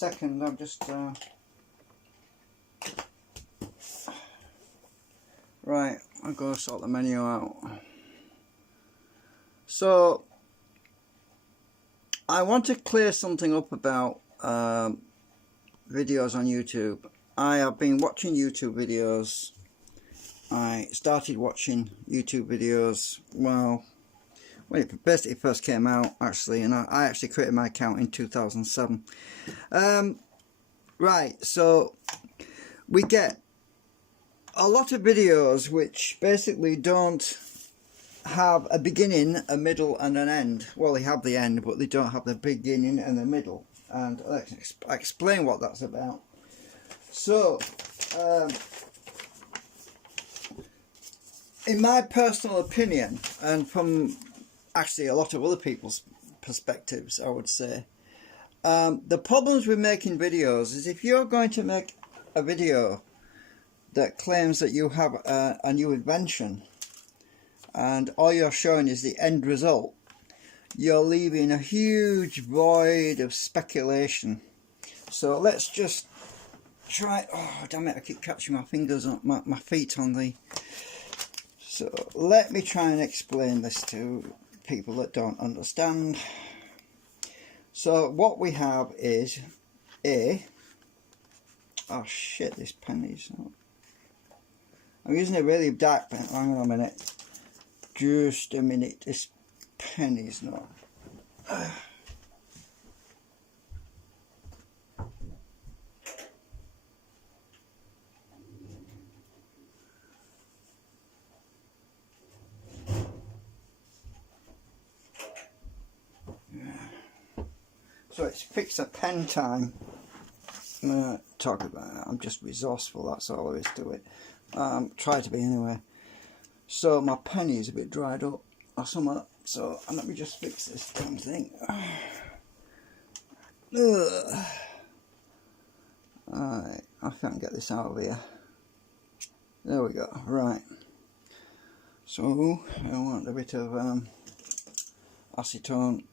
second. I'm just right. I'll go sort the menu out. So I want to clear something up about videos on YouTube. I have been watching YouTube videos. I started watching YouTube videos, well, when it basically first came out, actually, and I actually created my account in 2007. Right, so we get a lot of videos which basically don't have a beginning, a middle and an end. Well, they have the end, but they don't have the beginning and the middle. And let's explain what that's about. So, in my personal opinion, and from actually a lot of other people's perspectives, I would say, the problems with making videos is if you're going to make a video that claims that you have a new invention and all you're showing is the end result, you're leaving a huge void of speculation. So let's just try. Oh damn it, I keep catching my fingers on my feet on the. So let me try and explain this to people that don't understand. So what we have is oh shit, this pen is not. I'm using a really dark pen. Hang on a minute. Just a minute. This pen is not. So it's fix a pen time. Talk about that. I'm just resourceful, that's all there is to it. Try to be anyway. So my pen is a bit dried up or something. So let me just fix this damn thing. Alright, I can't get this out of here. There we go. Right. So I want a bit of acetone.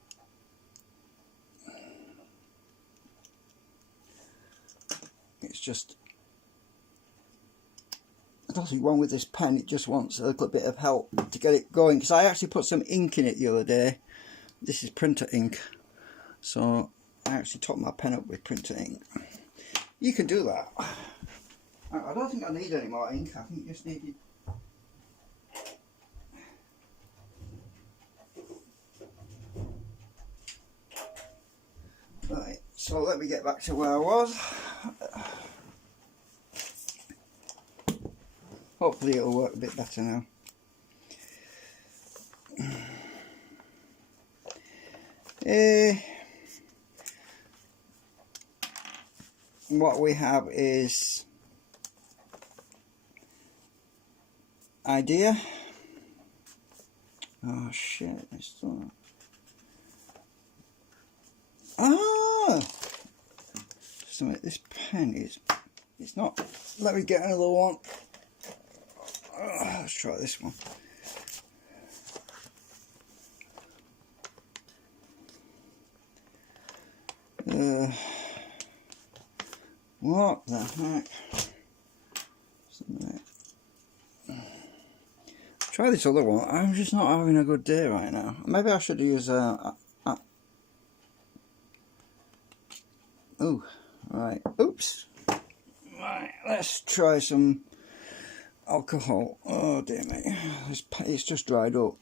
It's just, there's nothing wrong with this pen, it just wants a little bit of help to get it going, because I actually put some ink in it the other day. This is printer ink, so I actually topped my pen up with printer ink. You can do that. I don't think I need any more ink, I think just needed. Right, so let me get back to where I was. Hopefully it'll work a bit better now. What we have is idea. Oh shit, it's still. Ah! So this pen is. It's not. Let me get another one. Let's try this one. What the heck? Try this other one. I'm just not having a good day right now. Maybe I should use oh, right. Oops. Right. Let's try some alcohol. Oh dear me, it's just dried up.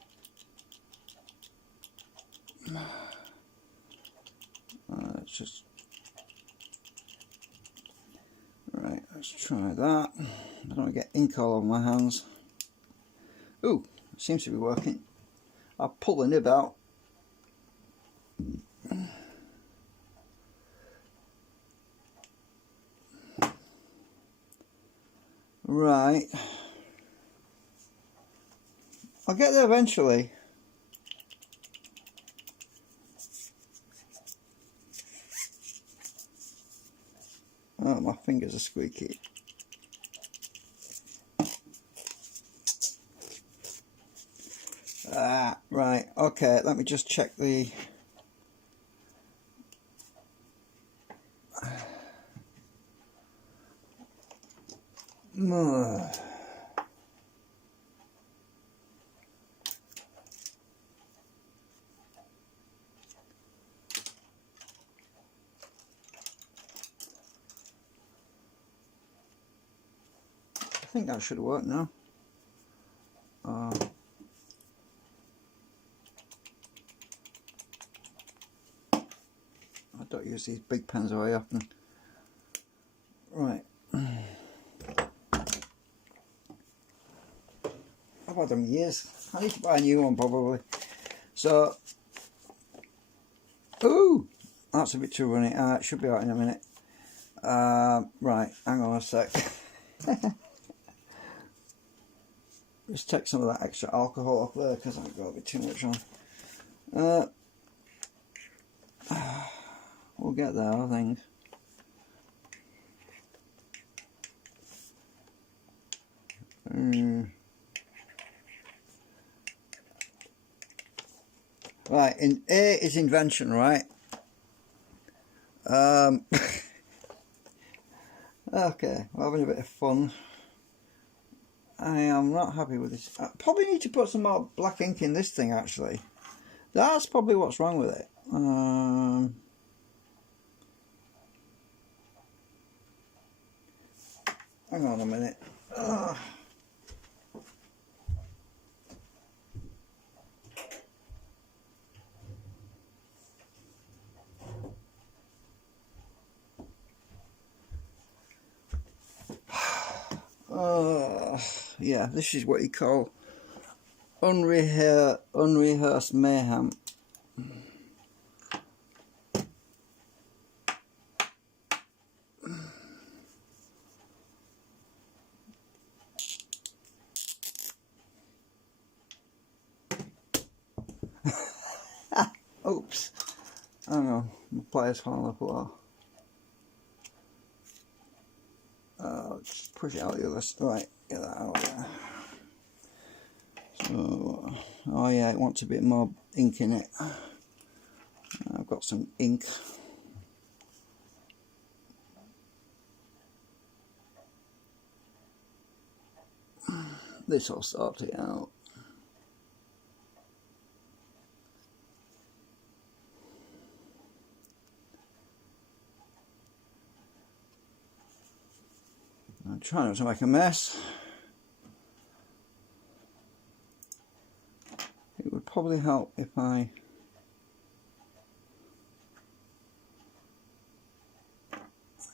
Let's just. Right, let's try that. I don't want to get ink all over my hands. Ooh, it seems to be working. I'll pull the nib out. Right. I'll get there eventually. Oh, my fingers are squeaky. Ah, right. Okay, let me just check the. I think that should work now. I don't use these big pens very often. Right. I've had them years. I need to buy a new one probably. So, ooh, that's a bit too runny. It should be out in a minute. Right, hang on a sec. Just take some of that extra alcohol off there because I've got a bit too much on. We'll get there, I think. Right, in A is invention, right? Okay, we're having a bit of fun. I am not happy with this. I probably need to put some more black ink in this thing, actually. That's probably what's wrong with it. Hang on a minute. Yeah, this is what you call unrehearsed mayhem. Oops. Hang on, my pliers falling off the floor. Just push it out the other side. Right, get that out there. So, oh yeah, it wants a bit more ink in it. I've got some ink. This will sort it out. I'm trying not to make a mess. It would probably help if I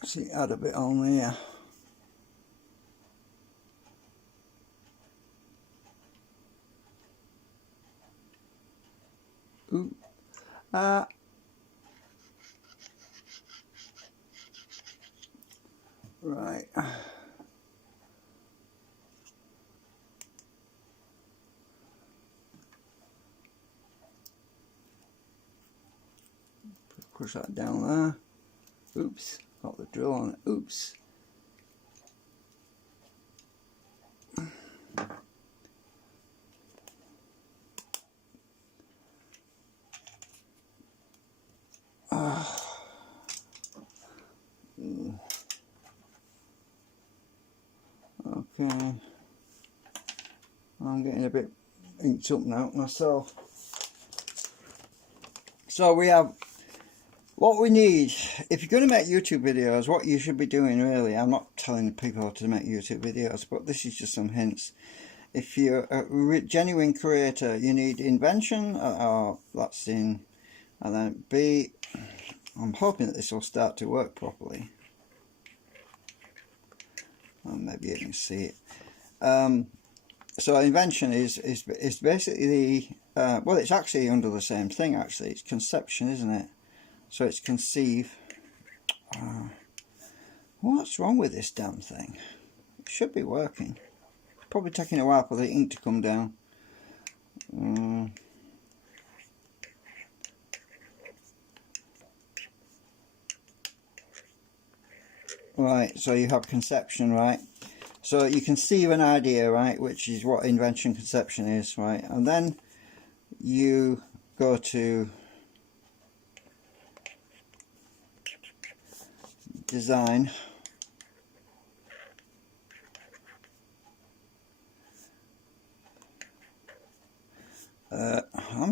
actually add a bit on there. Ooh. Right. Push that down there. Oops, got the drill on it. Oops. Okay. I'm getting a bit inked up now myself. So we have what we need. If you're going to make YouTube videos, what you should be doing really, I'm not telling people to make YouTube videos, but this is just some hints. If you're a genuine creator, you need invention, or that's in, and then B, I'm hoping that this will start to work properly. Well, maybe you can see it. So invention is basically well, it's actually under the same thing. Actually, it's conception, isn't it? So it's conceive. What's wrong with this damn thing? It should be working. Probably taking a while for the ink to come down. Right, so you have conception, right? So you conceive an idea, right, which is what invention conception is, right? And then you go to design,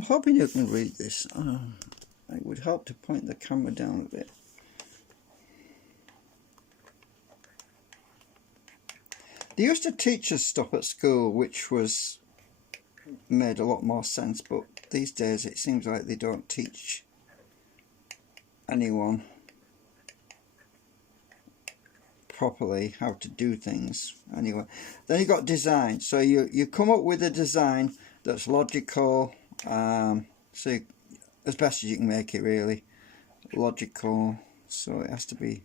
hoping you can read this. It would help to point the camera down a bit. They used to teach us stuff at school which was made a lot more sense, but these days it seems like they don't teach anyone properly how to do things. Anyway, then you got design. So you come up with a design that's logical, so you, as best as you can make it, really logical. So it has to be,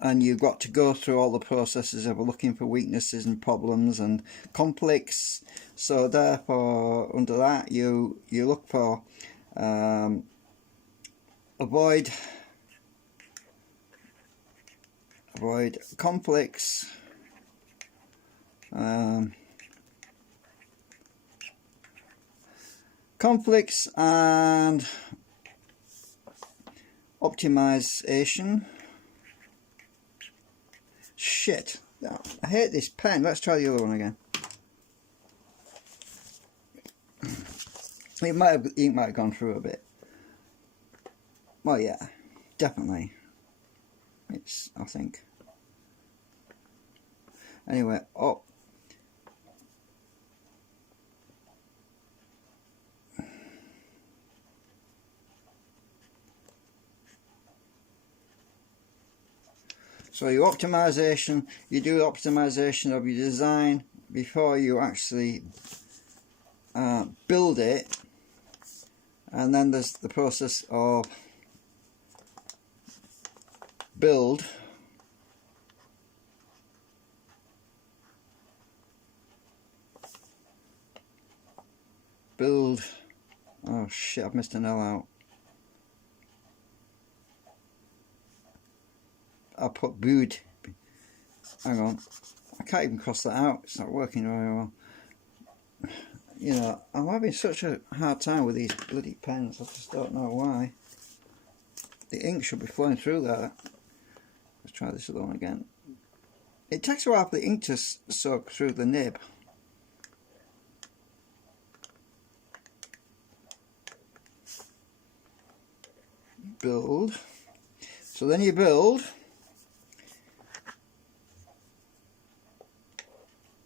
and you've got to go through all the processes of looking for weaknesses and problems and conflicts. So therefore, under that, you look for avoid conflicts, conflicts and optimization. Shit, I hate this pen. Let's try the other one again. Ink might have gone through a bit. Well, yeah, definitely. It's, I think. Anyway, oh. So your optimization, you do optimization of your design before you actually build it, and then there's the process of build, oh shit, I've missed an L out. I put build, hang on, I can't even cross that out, it's not working very well. You know, I'm having such a hard time with these bloody pens, I just don't know why. The ink should be flowing through there. Let's try this other one again. It takes a while for the ink to soak through the nib. Build. So then you build.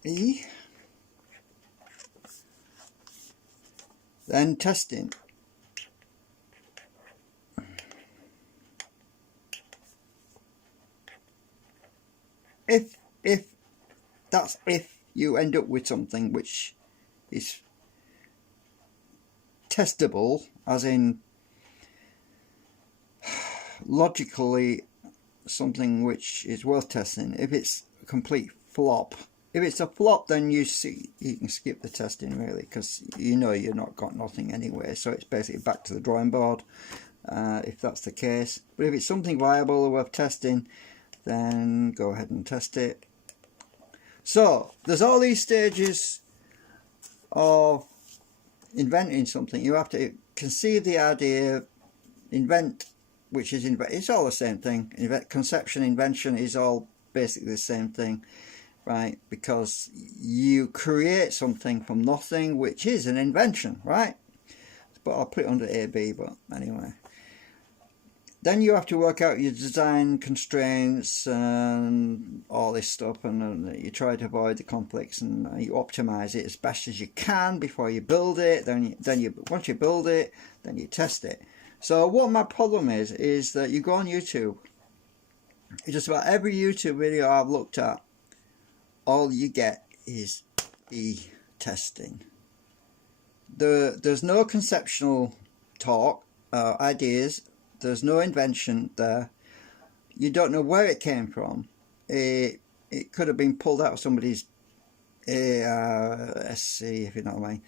E. Then testing. If that's if you end up with something which is testable, as in logically something which is worth testing. If it's a complete flop, if it's a flop, then you can skip the testing, really, because you know you're not got nothing anyway. So it's basically back to the drawing board, if that's the case. But if it's something viable or worth testing, then go ahead and test it. So there's all these stages of inventing something. You have to conceive the idea, invent, which is it's all the same thing. Conception, invention is all basically the same thing, right? Because you create something from nothing, which is an invention, right? But I'll put it under AB, but anyway. Then you have to work out your design constraints and all this stuff, and you try to avoid the conflicts, and you optimize it as best as you can before you build it. Then once you build it, then you test it. So what my problem is that you go on YouTube, just about every YouTube video I've looked at, all you get is testing. There's no conceptual talk, ideas. There's no invention there. You don't know where it came from. It could have been pulled out of somebody's SC, if you know what I mean.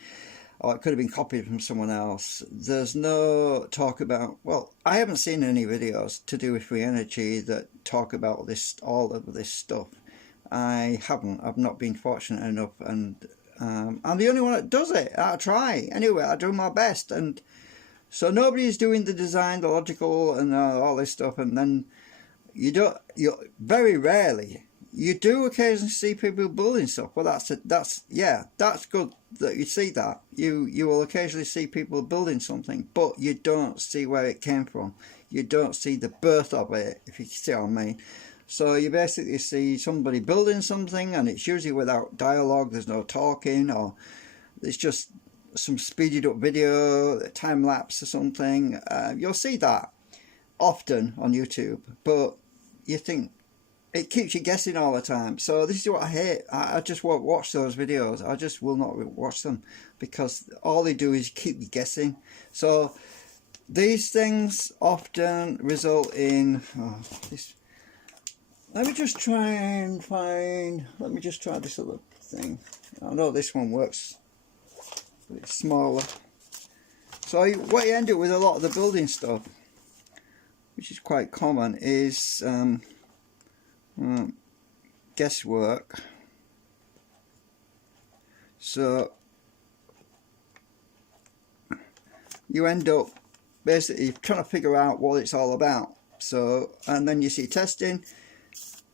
Or it could have been copied from someone else. There's no talk about, well, I haven't seen any videos to do with free energy that talk about this, all of this stuff. I haven't. I've not been fortunate enough, and I'm the only one that does it. I try. Anyway, I do my best, and so nobody's doing the design, the logical, and all this stuff, and then you very rarely you do occasionally see people building stuff. Well, that's good that you see that. You will occasionally see people building something, but you don't see where it came from. You don't see the birth of it, if you see what I mean. So you basically see somebody building something, and it's usually without dialogue. There's no talking, or it's just some speeded up video, time lapse or something. You'll see that often on YouTube, but you think it keeps you guessing all the time. So this is what I hate. I just won't watch those videos. I just will not watch them, because all they do is keep you guessing. So these things often result in this. Let me just try and find. Let me just try this other thing. I know this one works, but it's smaller. So what you end up with a lot of the building stuff, which is quite common, is guesswork. So you end up basically trying to figure out what it's all about. So, and then you see testing,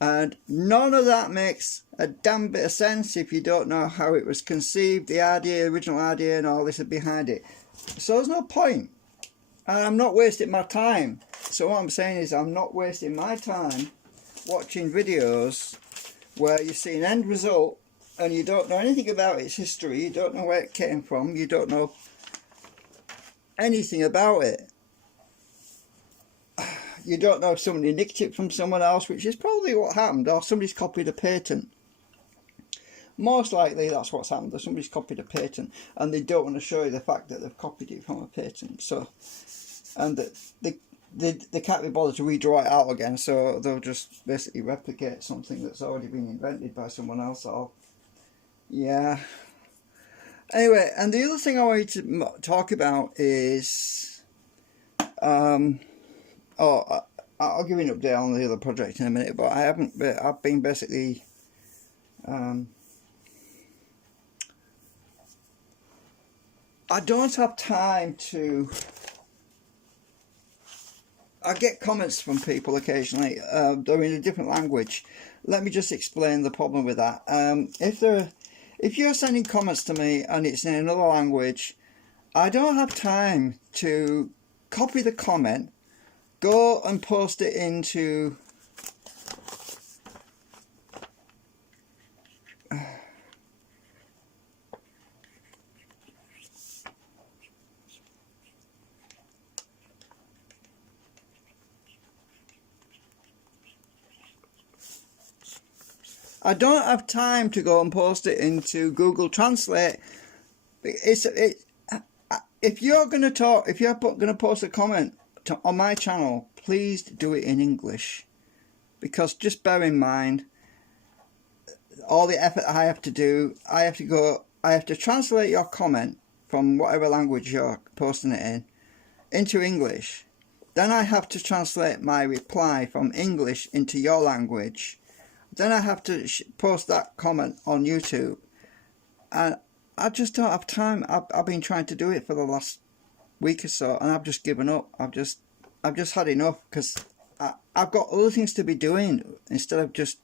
and none of that makes a damn bit of sense if you don't know how it was conceived, the idea, original idea, and all this behind it. So there's no point, and I'm not wasting my time. So what I'm saying is, I'm not wasting my time watching videos where you see an end result and you don't know anything about its history, you don't know where it came from, you don't know anything about it. You don't know if somebody nicked it from someone else, which is probably what happened, or somebody's copied a patent. Most likely that's what's happened, that somebody's copied a patent and they don't want to show you the fact that they've copied it from a patent. So, and they can't be bothered to redraw it out again, so they'll just basically replicate something that's already been invented by someone else. Or yeah. Anyway, and the other thing I wanted to talk about is I'll give you an update on the other project in a minute, but I've been basically I don't have time to. I get comments from people occasionally. They're in a different language. Let me just explain the problem with that. If you're sending comments to me and it's in another language, I don't have time to copy the comment, go and post it into I don't have time to go and post it into Google Translate. If you're going to post a comment on my channel, please do it in English, because just bear in mind all the effort I have to do. I have to translate your comment from whatever language you're posting it in into English. Then I have to translate my reply from English into your language. Then I have to post that comment on YouTube, and I just don't have time. I've been trying to do it for the last week or so, and I've just given up. I've just had enough, because I've got other things to be doing instead of just.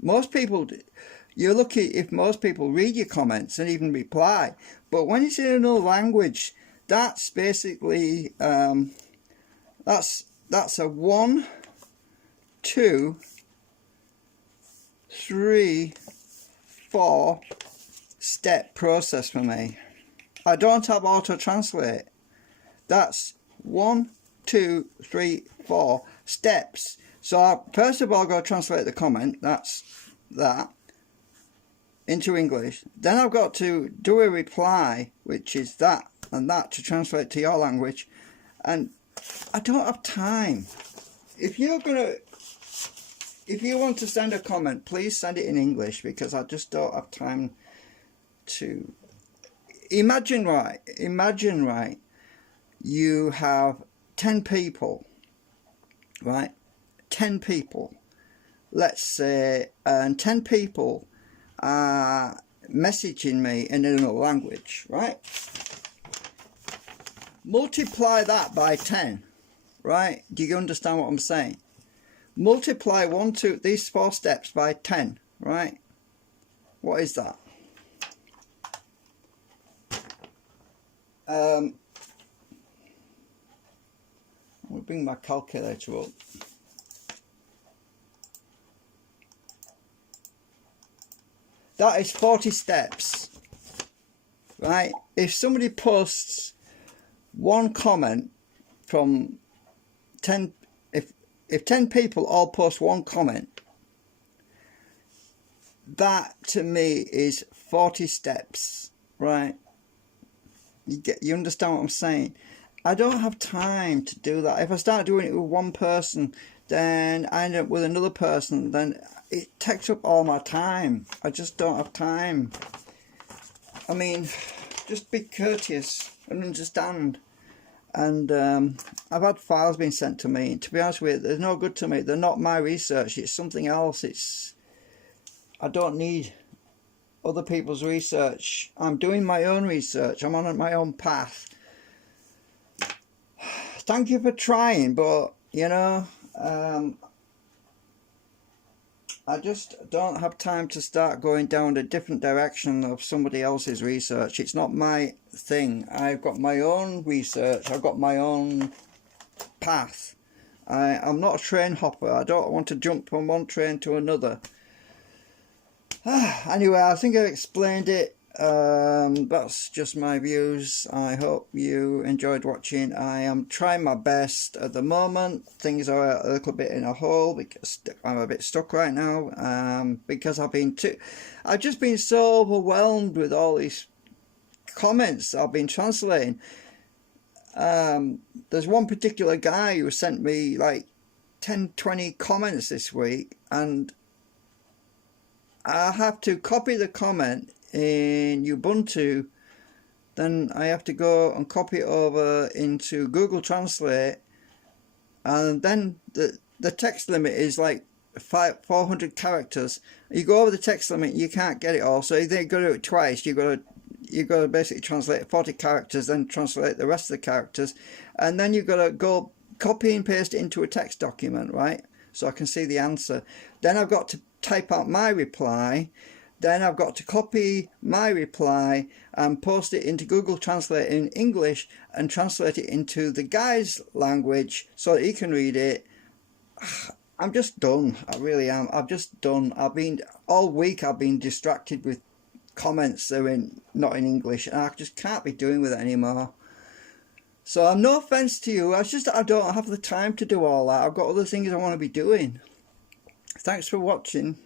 Most people, you're lucky if most people read your comments and even reply, but when it's in another language, that's basically that's a 1, 2, 3, 4 step process for me. I don't have auto translate. That's 1, 2, 3, 4 steps. So first of all, I've got to translate the comment, that's that, into English. Then I've got to do a reply, which is that and that, to translate to your language. And I don't have time. If you want to send a comment, please send it in English, because I just don't have time to. Imagine right, you have 10 people, right? 10 people, let's say, and 10 people are messaging me in another language, right? Multiply that by 10, right? Do you understand what I'm saying? multiply these 4 steps by 10, right? What is that? We'll bring my calculator up. That is 40 steps, right? If somebody posts one comment from 10, if 10 people all post one comment, that to me is 40 steps, right? You understand what I'm saying? I don't have time to do that. If I start doing it with one person, then I end up with another person, then it takes up all my time. I just don't have time. I mean, just be courteous and understand. And I've had files being sent to me, and to be honest with you, they're no good to me. They're not my research. It's something else. I don't need other people's research. I'm doing my own research. I'm on my own path. Thank you for trying, but you know, I just don't have time to start going down a different direction of somebody else's research. It's not my thing. I've got my own research. I've got my own path. I'm not a train hopper. I don't want to jump from one train to another. Anyway, I think I've explained it. That's just my views. I hope you enjoyed watching. I am trying my best at the moment. Things are a little bit in a hole because I'm a bit stuck right now, because I've just been so overwhelmed with all these comments I've been translating. There's one particular guy who sent me like 10-20 comments this week, and I have to copy the comment in Ubuntu, then I have to go and copy it over into Google Translate, and then the text limit is like 400 characters. You go over the text limit, you can't get it all, so you got to do it twice. You got to basically translate 40 characters, then translate the rest of the characters, and then you've got to go copy and paste it into a text document, right? So I can see the answer. Then I've got to type out my reply. Then I've got to copy my reply and post it into Google Translate in English and translate it into the guy's language so that he can read it. I'm just done. I really am. I'm just done. All week I've been distracted with comments that are not in English, and I just can't be doing with it anymore. So no offense to you. I don't have the time to do all that. I've got other things I want to be doing. Thanks for watching.